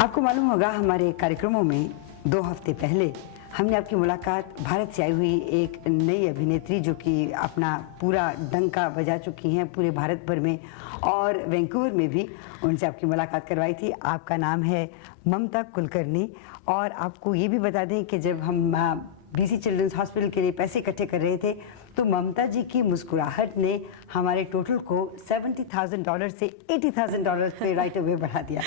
आपको मालूम होगा हमारे कार्यक्रमों में 2 हफ्ते पहले हमने आपकी मुलाकात भारत से आई हुई एक नई अभिनेत्री जो कि अपना पूरा डंका बजा चुकी हैं पूरे भारत भर में और वैंकूवर में भी उनसे आपकी मुलाकात करवाई थी। आपका नाम है ममता कुलकर्णी और आपको ये भी बता दें कि जब हम बीसी चिल्ड्रंस हॉस्पिटल के लिए पैसे इकट्ठे कर रहे थे तो ममता जी की मुस्कुराहट ने हमारे टोटल को $70,000 से $80,000 पे राइट अवे बढ़ा दिया।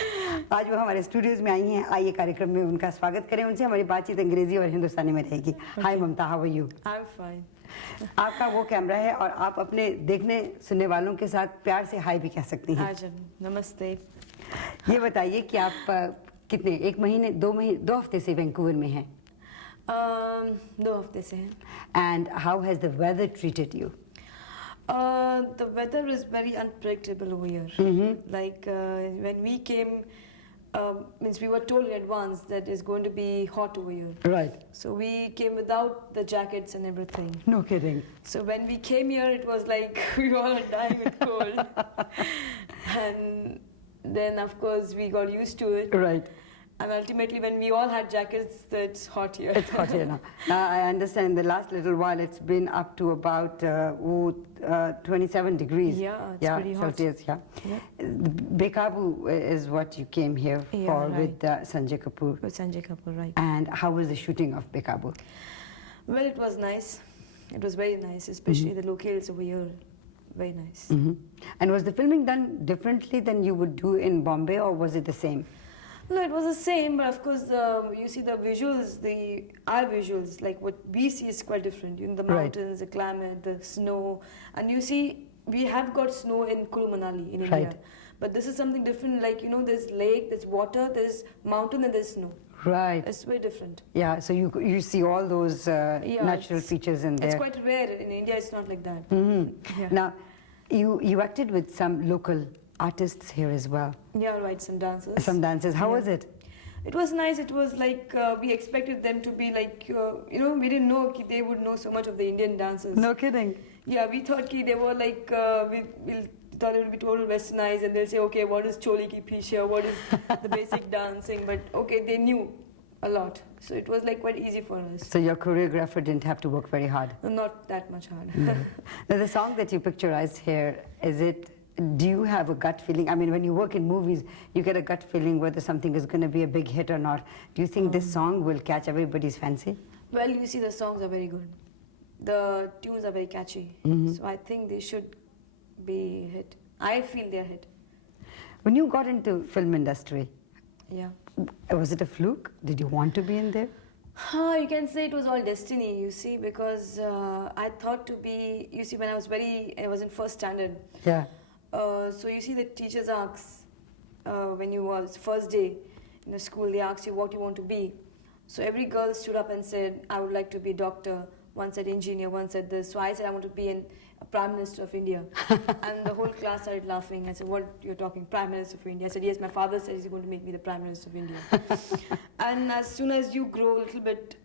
आज वो हमारे स्टूडियोज में आई हैं। आइए कार्यक्रम में उनका स्वागत करें। उनसे हमारी बातचीत अंग्रेजी और हिंदुस्तानी में रहेगी। Hi Mamata, how are you? I am fine. आपका वो कैमरा है और आप अपने देखने सुनने वालों के साथ प्यार से हाय भी कह सकती हैं। नमस्ते। ये बताइए कि आप कितने 1 महीने 2 हफ्ते से वैंकूवर में हैं? 2 हफ्ते से हैं। And how has the weather treated you? The weather is very unpredictable over here. Like when we came, means we were told in advance that it's going to be hot over here. Right. So we came without the jackets and everything. No kidding. So when we came here, it was like we all are dying with cold. And then of course we got used to it. Right. And ultimately, when we all had jackets, it's hot here. It's hot here now. I understand in the last little while it's been up to about 27 degrees. Yeah, it's pretty hot. Celsius, yeah. Babu is what you came here for with Sanjay Kapoor. With Sanjay Kapoor, right. And how was the shooting of Babu? Well, it was nice. It was very nice, especially the locales over here. Very nice. And was the filming done differently than you would do in Bombay, or was it the same? No, it was the same, but of course, you see the visuals, our visuals, like what we see is quite different. You know, the mountains, the climate, the snow, and you see, we have got snow in Manali in India. But this is something different, like, you know, there's lake, there's water, there's mountain and there's snow. Right. It's very different. Yeah, so you see all those natural features in there. It's quite rare. In India, it's not like that. Now, you acted with some local artists here as well. Yeah, right, some dancers. Some dancers. How was it? It was nice. It was like we expected them to be like, you know, we didn't know they would know so much of the Indian dances. No kidding. Yeah, we thought they were like, we thought it would be total westernized and they'll say, okay, what is choli ki pisha, what is the basic dancing, but okay, they knew a lot. So it was like quite easy for us. So your choreographer didn't have to work very hard? Not that much hard. Now the song that you picturized here, do you have a gut feeling? I mean, when you work in movies, you get a gut feeling whether something is going to be a big hit or not. Do you think this song will catch everybody's fancy? Well, you see, the songs are very good. The tunes are very catchy. So I think they should be hit. I feel they're hit. When you got into film industry, was it a fluke? Did you want to be in there? You can say it was all destiny, you see, because I thought to be, you see, when I was in first standard. Yeah. So you see the teachers ask, when you was first day in the school, they asked you what you want to be. So every girl stood up and said, I would like to be doctor. One said engineer, one said this. So I said I want to be a Prime Minister of India. And the whole class started laughing. I said, what, you're talking Prime Minister of India? I said, yes, my father says he's going to make me the Prime Minister of India. And as soon as you grow a little bit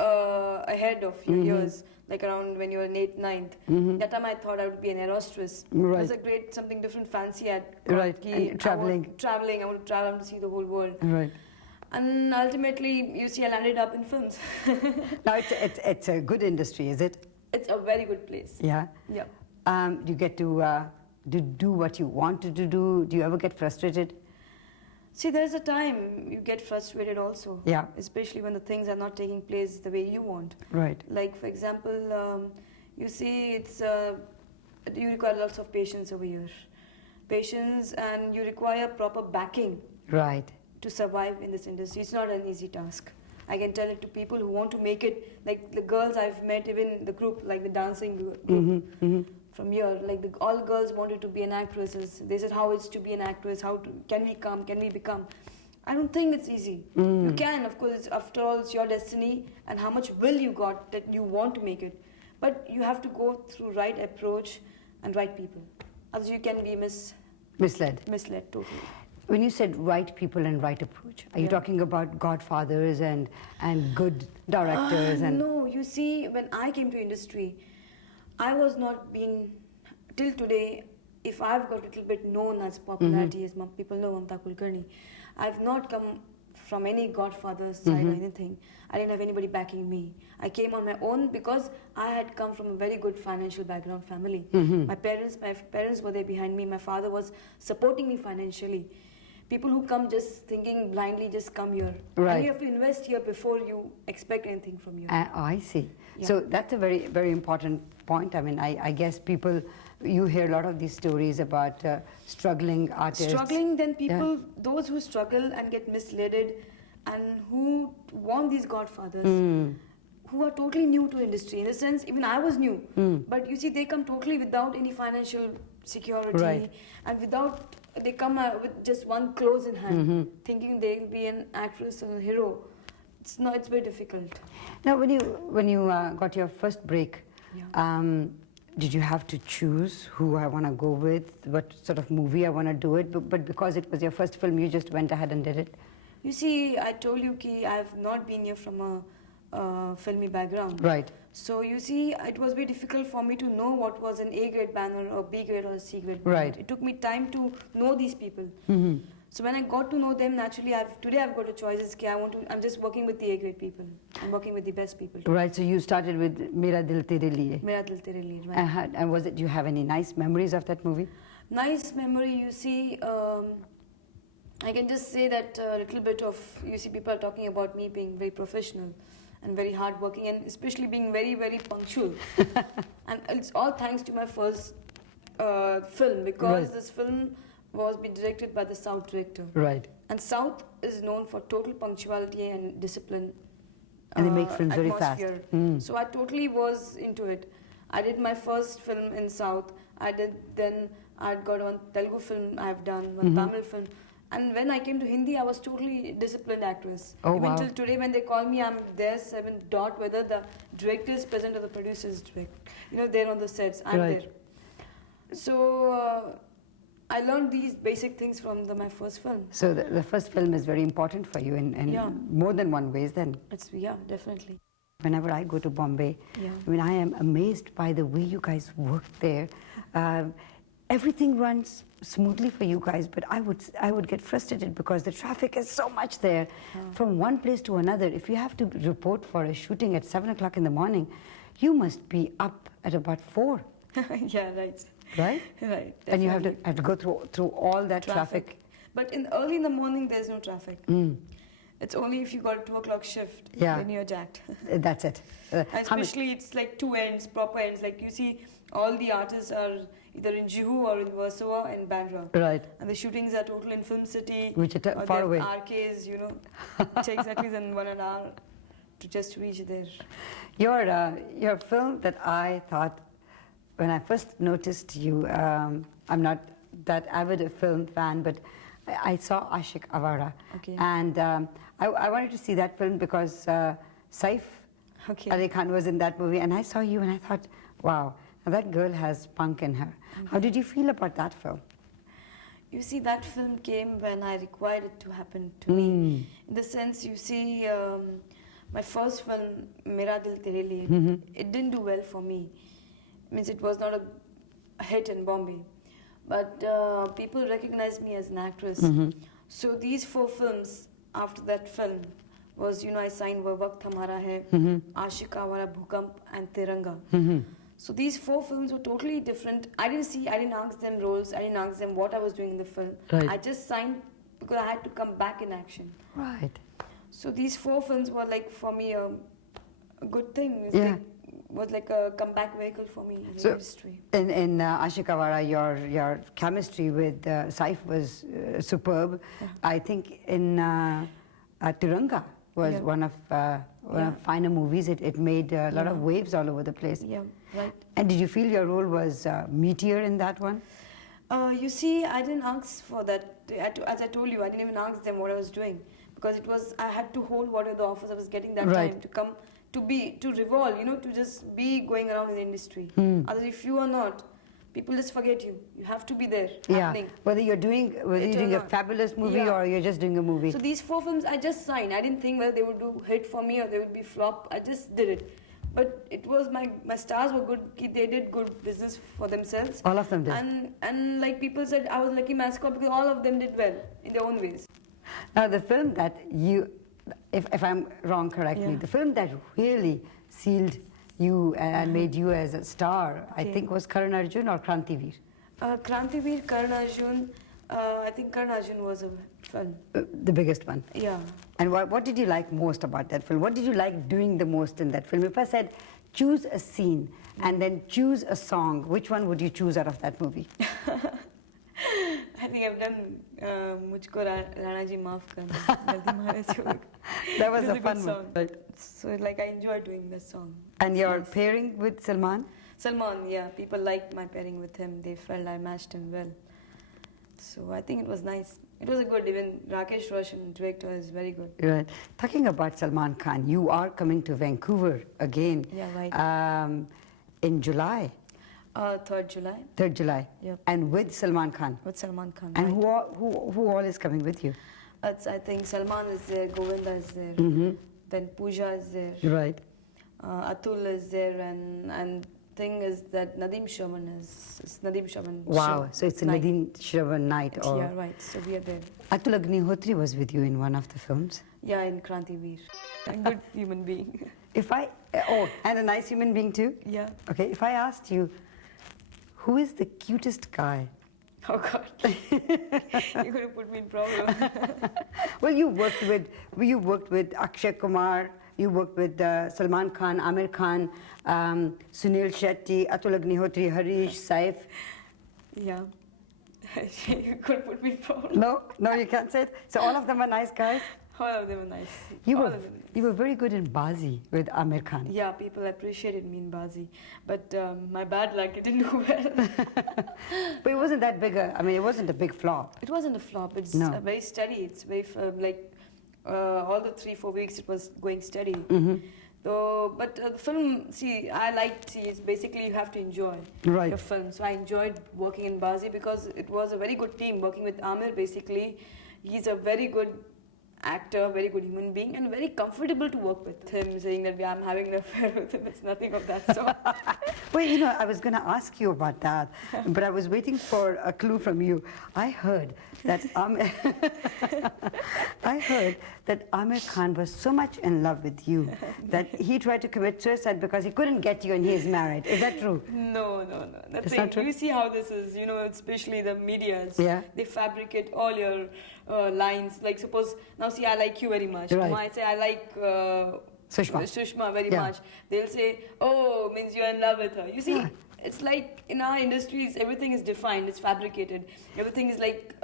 ahead of your years, like around when you were in 8th, 9th, that time I thought I would be an air hostess. Right. It was a great, something different, fancy at right. And traveling. I want to travel to see the whole world. Right. And ultimately, you see, I landed up in films. Now, it's a good industry, is it? It's a very good place. Yeah? Yeah. You get to do what you wanted to do. Do you ever get frustrated? See, there's a time you get frustrated also. Yeah. Especially when the things are not taking place the way you want. Right. Like, for example, you see, it's you require lots of patience over here. Patience, and you require proper backing. Right. To survive in this industry. It's not an easy task. I can tell it to people who want to make it, like the girls I've met, even the group, like the dancing group from here, like all girls wanted to be an actress. They said how it's to be an actress, can we become? I don't think it's easy. You can, of course, after all, it's your destiny and how much will you got that you want to make it. But you have to go through right approach and right people. Otherwise you can be misled. Misled, totally. When you said right people and right approach, are you talking about godfathers and good directors? No, you see, when I came to industry, I was not being, till today, if I've got a little bit known as popularity, as people know Mamta Kulkarni, I've not come from any godfather's side or anything. I didn't have anybody backing me. I came on my own because I had come from a very good financial background family. My parents were there behind me. My father was supporting me financially. People who come just thinking blindly, just come here. Right. And you have to invest here before you expect anything from you. I see. Yeah. So that's a very, very important point. I mean, I guess people, you hear a lot of these stories about struggling artists. Struggling, then people, those who struggle and get misled and who want these godfathers, who are totally new to industry. In a sense, even I was new. But you see, they come totally without any financial security and without, they come with just one clothes in hand, thinking they'll be an actress or a hero. It's very difficult. Now, when you got your first break, did you have to choose who I want to go with, what sort of movie I want to do it? But because it was your first film, you just went ahead and did it? You see, I told you ki I have not been here from a filmy background. Right. So you see, it was very difficult for me to know what was an A grade banner or B grade or a C grade banner. Right. It took me time to know these people. So when I got to know them, naturally, today I've got a choice. I'm just working with the A grade people. I'm working with the best people. Right. So you started with Mera Dil Tere Liye. Mera Dil Tere Liye, right. And do you have any nice memories of that movie? Nice memory, you see. I can just say that a little bit of, you see, people are talking about me being very professional and very hardworking and especially being very, very punctual. And it's all thanks to my first film, because this film was being directed by the South director. Right. And South is known for total punctuality and discipline. And they make films very fast. So I totally was into it. I did my first film in South. Then I'd got one Telugu film I've done, one Tamil film. And when I came to Hindi, I was totally disciplined actress. Oh, Even wow. till today, when they call me, I'm there 7 dot, whether the director is present or the producer is direct. You know, they're on the sets, I'm there. So I learned these basic things from my first film. So the first film is very important for you in more than one ways then. Yeah, definitely. Whenever I go to Bombay, I mean, I am amazed by the way you guys work there. Everything runs smoothly for you guys, but I would get frustrated because the traffic is so much there. From one place to another, if you have to report for a shooting at 7 o'clock in the morning, you must be up at about 4. Yeah, right. Right? Right. And you have to go through all that traffic. But early in the morning, there's no traffic. It's only if you got a 2 o'clock shift, then you're jacked. That's it. And especially it's like 2 ends, proper ends. Like you see, all the artists are either in Juhu or in Versova and Bandra. Right. And the shootings are total in Film City. Which are far away. Arcades, you know. It takes at least 1 hour to just reach there. Your film that I thought, when I first noticed you, I'm not that avid a film fan, but I saw Ashik Awara. Okay. And I wanted to see that film because Saif Ali Khan was in that movie, and I saw you and I thought, wow, now that girl has spunk in her. How did you feel about that film? You see, that film came when I required it to happen to me. In the sense, you see, my first film, Mera Dil Tere Liye, it didn't do well for me. Means it was not a hit in Bombay. But people recognized me as an actress. So these 4 films after that film was, I signed Wo Waqt Hamara Hai, Ashik Awara, Bhukamp and Tiranga. So these 4 films were totally different. I didn't ask them roles, I didn't ask them what I was doing in the film. Right. I just signed because I had to come back in action. Right. So these 4 films were like for me a good thing. Yeah. Was like a comeback vehicle for me in the industry. In Ashik Awara, your chemistry with Saif was superb. I think in Tiranga was one of finer movies. It made a lot of waves all over the place. Yeah, right. And did you feel your role was meatier in that one? You see, I didn't ask for that. As I told you, I didn't even ask them what I was doing because I had to hold whatever the offers I was getting that time to come. To revolve, to just be going around in the industry. Otherwise, if you are not, people just forget you. You have to be there, happening. Whether you're doing a fabulous movie or you're just doing a movie. So these 4 films I just signed. I didn't think whether they would do hit for me or they would be flop. I just did it. but it was my stars were good. They did good business for themselves. All of them did. And like people said, I was lucky mascot because all of them did well in their own ways. Now the film that you, if I'm wrong, correct me. The film that really sealed you and made you as a star, I think, was Karan Arjun or Krantiveer. Krantiveer, Karan Arjun. I think Karan Arjun was a film. The biggest one. Yeah. And what did you like most about that film? What did you like doing the most in that film? If I said, choose a scene and then choose a song, which one would you choose out of that movie? I think I've done Mujhko Rana Ji Maaf Karna. Galti Maare Se Ho Gayi. That was It a fun good one. song. Right. So like I enjoyed doing that song. And your Yes. pairing with Salman? Salman, yeah, people liked my pairing with him. They felt I matched him well. So I think it was nice. It was a good, even Rakesh Roshan, director, is very good. Right. Talking about Salman Khan, you are coming to Vancouver again. Yeah, right. In July, 3rd July 3rd July. Yep. And with Salman Khan. with Salman Khan. And right. who all is coming with you? I think Salman is there, Govinda is there, then Pooja is there, Right. Atul is there, and thing is that Nadeem Sherman is. It's Nadeem Sherman. Wow. So it's a night. Nadeem Shravan night. Or Yeah, right. So we are there. Atul Agnihotri was with you in one of the films. Yeah, in Krantiveer. A good human being. If I, and a nice human being too? Yeah. Okay, if I asked you, who is the cutest guy? Oh God. You're going to put me in problem. Well, you worked with Akshay Kumar, you worked with Salman Khan, Amir Khan, Sunil Shetty, Atul Agnihotri, Harish, Saif. Yeah. You could put me in problem. No, you can't say it. So all of them are nice guys. All of them were nice. You All were of them nice. you were very good in Bazi with Amir Khan. Yeah, people appreciated me in Bazi. But my bad luck, it didn't do well. But it wasn't that big. I mean, it wasn't a big flop. It wasn't a flop. It's No. very steady. It's very, all the 3-4 weeks it was going steady. So, but the film, it's basically you have to enjoy Right. your film. So I enjoyed working in Bazi because it was a very good team working with Amir basically. He's a very good actor, very good human being, and very comfortable to work with him, saying that I'm having an affair with him. It's nothing of that sort. Well, I was going to ask you about that, but I was waiting for a clue from you. I heard that Amir Khan was so much in love with you that he tried to commit suicide because he couldn't get you and he is married. Is that true? No. That's It's not true? You see how this is, especially the medias. Yeah. They fabricate all your lines. Like suppose, now see, I like you very much. Right. Now I say, I like Sushma. very Yeah. much. They'll say, oh, means you're in love with her. You see, Yeah. it's like in our industries, everything is defined, it's fabricated. Everything is like,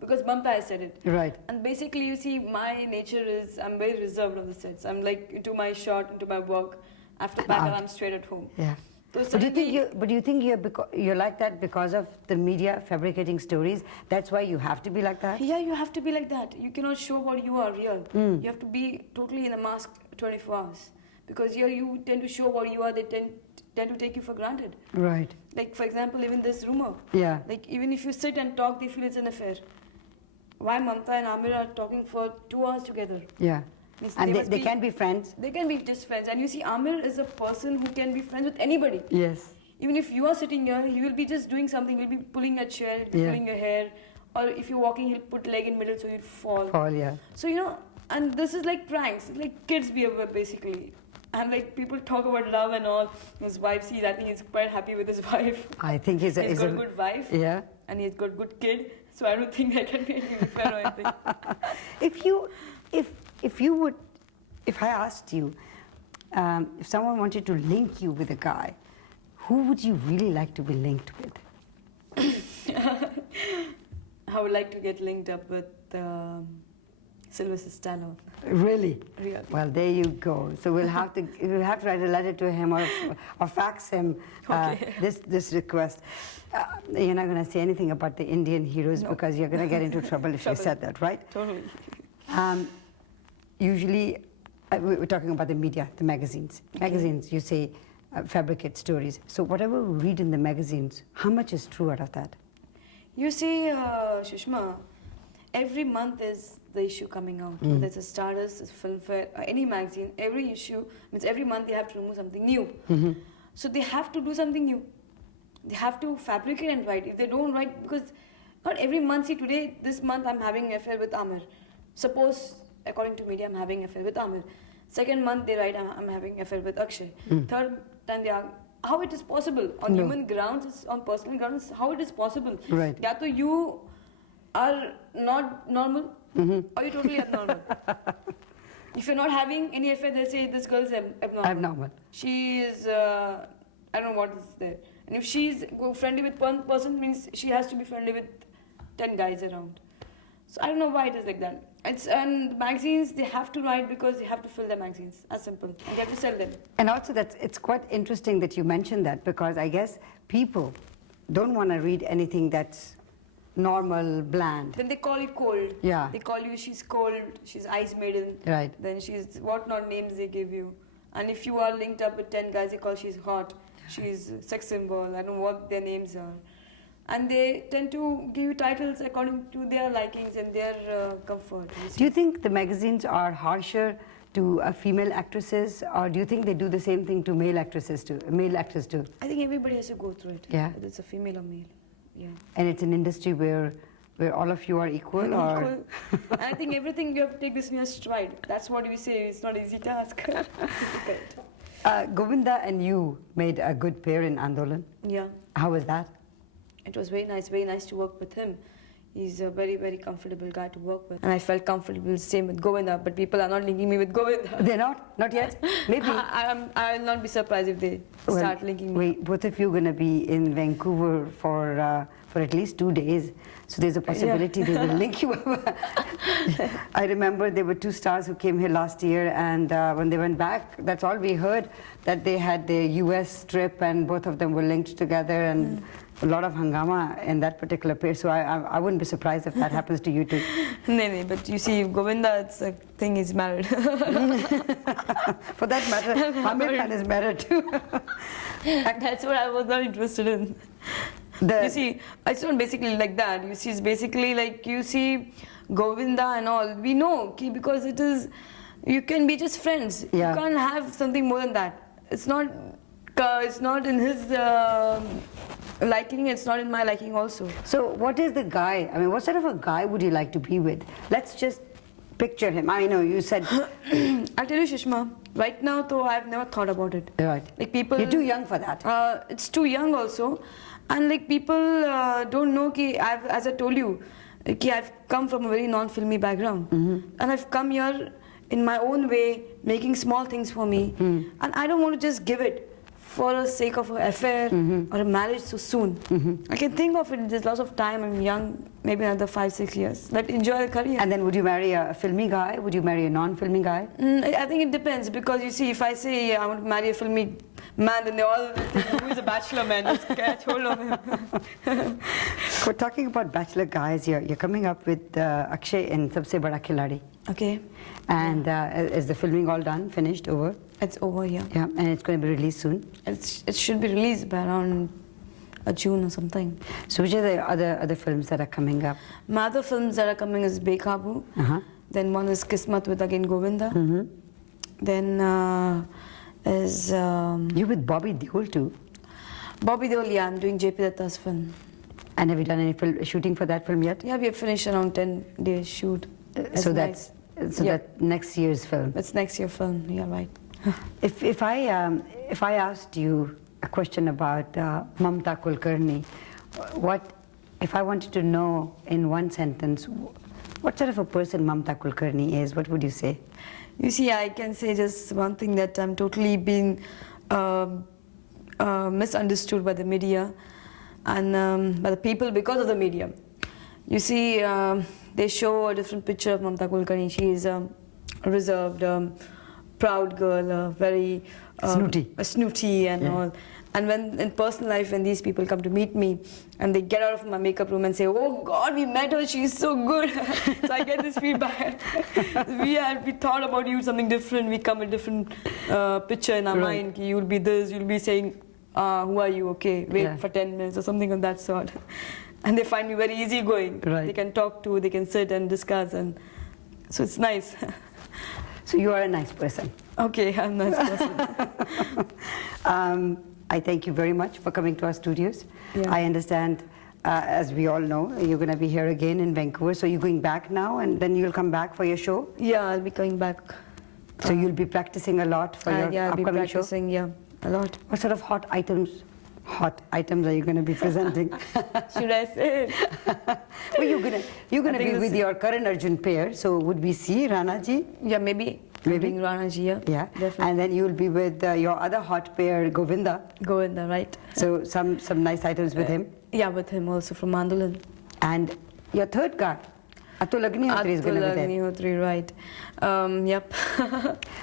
because Mamta has said it. Right. And basically, you see, my nature is, I'm very reserved on the sets. I'm like into my shot, into my work. After back, out. I'm straight at home. Yeah. So But do you think suddenly- you're like that because of the media fabricating stories? That's why you have to be like that? Yeah, you have to be like that. You cannot show what you are real. You have to be totally in a mask 24 hours. Because here you tend to show what you are, they tend to take you for granted. Right. Like, for example, even this rumor. Yeah. Like, even if you sit and talk, they feel it's an affair. Why Mamta and Amir are talking for 2 hours together? Yeah. Means And must they be- can be friends? They can be just friends. And you see, Amir is a person who can be friends with anybody. Yes. Even if you are sitting here, he will be just doing something. He'll be pulling a chair, he'll be Yeah. pulling your hair. Or if you're walking, he'll put leg in middle so you'll fall. Paul, yeah. So, and this is like pranks. It's like kids behavior, basically. And like people talk about love and all. His wife sees, I think he's quite happy with his wife. I think he's He's got a good wife. Yeah. And he's got good kid. So I don't think there can be any affair or anything. If I asked you, if someone wanted to link you with a guy, who would you really like to be linked with? I would like to get linked up with Sylvester Stallone. Really? Really. Well, there you go. So we'll have to write a letter to him or fax him Okay. this request. You're not going to say anything about the Indian heroes because you're going to get into trouble if you Trouble. said that, right? Totally. Usually, we're talking about the media, the magazines. Magazines, you say, fabricate stories. So whatever we read in the magazines, how much is true out of that? You see, Sushma, every month is the issue coming out. Whether it's a Stardust, it's Filmfare, or any magazine, every issue means every month they have to remove something new. So they have to do something new. They have to fabricate and write. If they don't write, because not every month, see today, this month I'm having an affair with Amir. Suppose, according to media, I'm having an affair with Amir. Second month they write, I'm having an affair with Akshay. Third time they are, how it is possible? On human grounds, it's on personal grounds, how it is possible? Right. Ya to you are not normal, or you totally abnormal. If you're not having any affair, they'll say this girl is abnormal. Abnormal. She is, I don't know what is there. And if she's friendly with one person, means she has to be friendly with 10 guys around. So I don't know why it is like that. And magazines, they have to write because they have to fill their magazines, as simple. And they have to sell them. And also it's quite interesting that you mentioned that, because I guess people don't want to read anything that's normal, bland. Then they call you cold. Yeah. They call you, she's cold, she's ice maiden. Right. Then she's, what not names they give you. And if you are linked up with 10 guys, they call she's hot, she's sex symbol, I don't know what their names are. And they tend to give you titles according to their likings and their comfort. Do you think the magazines are harsher to female actresses, or do you think they do the same thing to male actresses too? I think everybody has to go through it. Yeah. Whether it's a female or male. Yeah. And it's an industry where all of you are equal, or? Equal. I think everything you have to take this in your stride. That's what we say. It's not an easy task. Govinda and you made a good pair in Andolan. Yeah. How was that? It was very nice to work with him. He's a very, very comfortable guy to work with. And I felt comfortable, same with Govinda, but people are not linking me with Govinda. They're not? Not yet? Maybe. I will not be surprised if they start linking me. Wait, both of you are going to be in Vancouver for at least 2 days. So there's a possibility they will link you up. I remember there were 2 stars who came here last year, and when they went back, that's all we heard, that they had their US trip and both of them were linked together, and a lot of hangama in that particular pair. So I wouldn't be surprised if that happens to you too. No, but you see, Govinda, it's a thing, he's married. For that matter, Amir Khan is married too. That's what I was not interested in. You see, it's not basically like that. You see, it's basically like, you see, Govinda and all, we know, because it is, you can be just friends. Yeah. You can't have something more than that. It's not in his liking, it's not in my liking also. So what is the guy, I mean, what sort of a guy would you like to be with? Let's just picture him. I know you said... I'll tell you, Shishma, right now, though, I've never thought about it. Right. Like people... You're too young for that. It's too young also. And like people don't know, as I told you, I've come from a very non-filmy background. And I've come here in my own way, making small things for me. And I don't want to just give it for the sake of an affair or a marriage so soon. I can think of it, there's lots of time, I'm young, maybe another 5-6 years. Let enjoy the career. And then would you marry a filmy guy? Would you marry a non-filmy guy? I think it depends, because you see, if I say I want to marry a filmy man, then they all think, who is a bachelor man, just catch hold of him. We're talking about bachelor guys here. You're coming up with Akshay in Sabse Bada Khiladi. Okay. And is the filming all done, finished, over? It's over, yeah. Yeah, and it's going to be released soon? It should be released by around June or something. So which are the other films that are coming up? My other films that are coming is Bekabu. Then one is Kismat with again Govinda. Then is... You with Bobby Deol too? Bobby Deol, yeah, I'm doing JP Datta's film. And have you done any shooting for that film yet? Yeah, we have finished around 10 days shoot. So that's next year's film? That's next year's film, yeah, right. If I asked you a question about Mamta Kulkarni, if I wanted to know in one sentence, what sort of a person Mamta Kulkarni is, what would you say? You see, I can say just one thing, that I'm totally being misunderstood by the media and by the people because of the media. You see, they show a different picture of Mamta Kulkarni. She is a reserved, proud girl, very snooty and all. And when in personal life, when these people come to meet me and they get out of my makeup room and say, "Oh God, we met her, she's so good," so I get this feedback. we thought about you something different. We come a different picture in our mind. You'll be this. You'll be saying, "Who are you? Okay, wait for 10 minutes" or something of that sort. and they find me very easygoing. Right. They can talk to, they can sit and discuss, and so it's nice. So you are a nice person. Okay, I'm a nice person. I thank you very much for coming to our studios. Yeah. I understand, as we all know, you're going to be here again in Vancouver. So you're going back now, and then you'll come back for your show? Yeah, I'll be going back. So you'll be practicing a lot for your Yeah, I'll be upcoming show? practicing, yeah, a lot. What sort of hot items are you going to be presenting? Should I say it? Well, you're gonna be with your Karan Arjun pair. So would we see Rana ji? Yeah, maybe. Maybe. I'm doing Rana ji, yeah. Yeah. Definitely. And then you'll be with your other hot pair, Govinda. Govinda, right? So some nice items with him. Yeah, with him also from Mandalan. And your third guy, Atul Agnihotri, is going to be there. Agnihotri, right. Yep.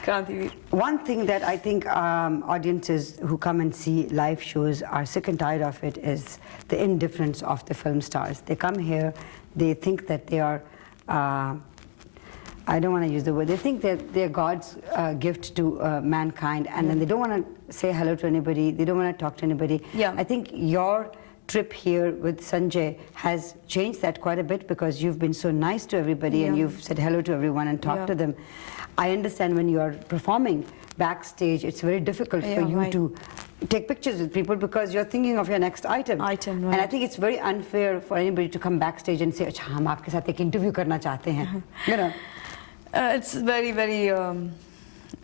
Krantiveer. One thing that I think audiences who come and see live shows are sick and tired of it is the indifference of the film stars. They come here, they think that they are, I don't want to use the word, they think that they're God's gift to mankind, and then they don't want to say hello to anybody, they don't want to talk to anybody. Yeah. I think your trip here with Sanjay has changed that quite a bit, because you've been so nice to everybody and you've said hello to everyone and talked to them. I understand when you are performing backstage, it's very difficult for you to take pictures with people because you're thinking of your next item. Right. And I think it's very unfair for anybody to come backstage and say, "Acha, hum aapke sath ek interview karna chahte hain." You know. It's very, very,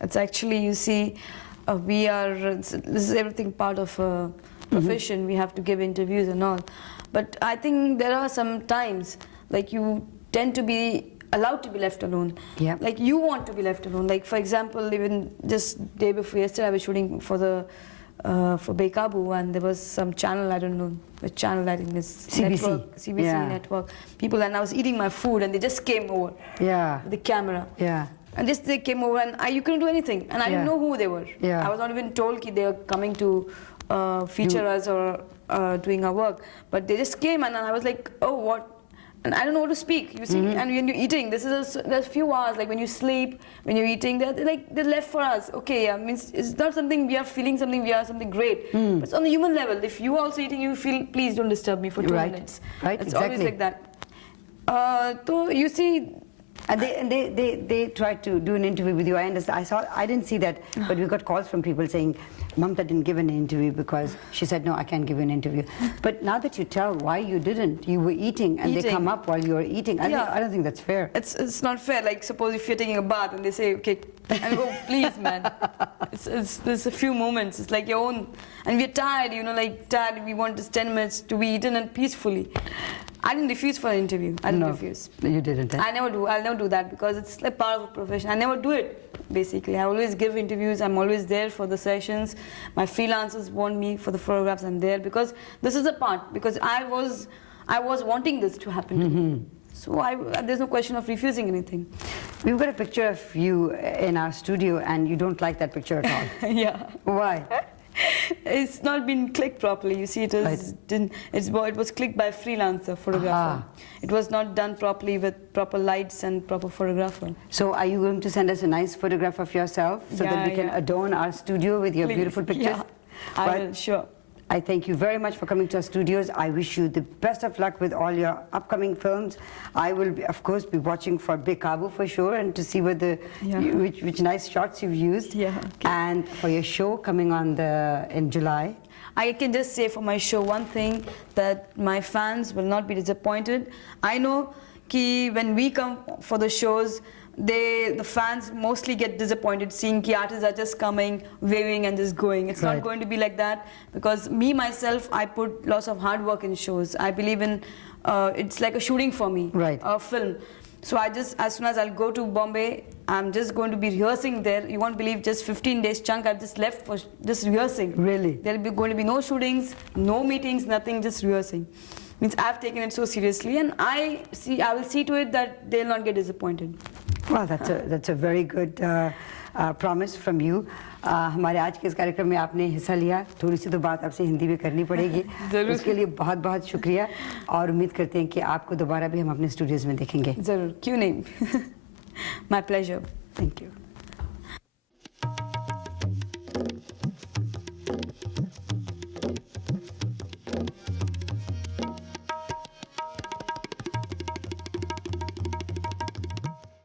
it's actually, you see, this is everything part of a profession. We have to give interviews and all. But I think there are some times, like you tend to be allowed to be left alone. Yeah. Like you want to be left alone. Like for example, even just day before yesterday, I was shooting for the for Babu, and there was some channel, I don't know which channel, I think it's CBC. CBC network. People, and I was eating my food, and they just came over. Yeah. With the camera. Yeah. And just they came over, and you couldn't do anything, and I didn't know who they were. Yeah. I was not even told that they were coming to feature us or doing our work, but they just came, and I was like, oh, what? And I don't know what to speak. You see, and when you're eating, there's a few hours, like when you sleep, when you're eating, they're left for us. Okay, yeah, means it's not something we are feeling something, we are something great. But it's on the human level. If you also eating, you feel, please don't disturb me for 2 minutes. Right, it's exactly. always like that. So you see. And they tried to do an interview with you. I understand. I didn't see that, but we got calls from people saying Mamta didn't give an interview because she said, no, I can't give you an interview. But now that you tell why you didn't, you were eating and they come up while you were eating. I don't think that's fair. It's not fair. Like suppose if you're taking a bath and they say, okay, and I go, please, man. There's a few moments. It's like your own, and we're tired. You know, like tired. We want just 10 minutes to be eaten and peacefully. I didn't refuse for an interview. I didn't refuse. You didn't. I never do. I'll never do that because it's like part of a profession. I never do it, basically. I always give interviews. I'm always there for the sessions. My freelancers want me for the photographs. I'm there because this is a part. Because I was wanting this to happen to me. So there's no question of refusing anything. We've got a picture of you in our studio, and you don't like that picture at all. Yeah. Why? It's not been clicked properly. You see, it was clicked by a freelancer photographer. It was not done properly with proper lights and proper photographer. So are you going to send us a nice photograph of yourself so that we can adorn our studio with your beautiful pictures? Yeah, I will, sure. I thank you very much for coming to our studios. I wish you the best of luck with all your upcoming films. I will, of course, be watching for Babu for sure, and to see what which nice shots you've used. Yeah. Okay. And for your show coming on in July. I can just say for my show one thing, that my fans will not be disappointed. I know that when we come for the shows, the fans mostly get disappointed seeing that artists are just coming, waving and just going. It's not going to be like that, because me myself, I put lots of hard work in shows. I believe in it's like a shooting for me, a film. So as soon as I'll go to Bombay, I'm just going to be rehearsing there. You won't believe, just 15 days chunk I just left for just rehearsing. Really? There'll be going to be no shootings, no meetings, nothing, just rehearsing. Means I've taken it so seriously, and I will see to it that they'll not get disappointed. Well, that's a very good promise from you. हमारे आज के इस कार्यक्रम में आपने हिस्सा लिया. थोड़ी सी तो बात आपसे हिंदी में करनी पड़ेगी. उसके लिए बहुत बहुत शुक्रिया, और उम्मीद करते हैं कि आपको दोबारा भी हम अपने स्टूडियोज में देखेंगे. ज़रूर, क्यों नहीं. My pleasure. Thank you.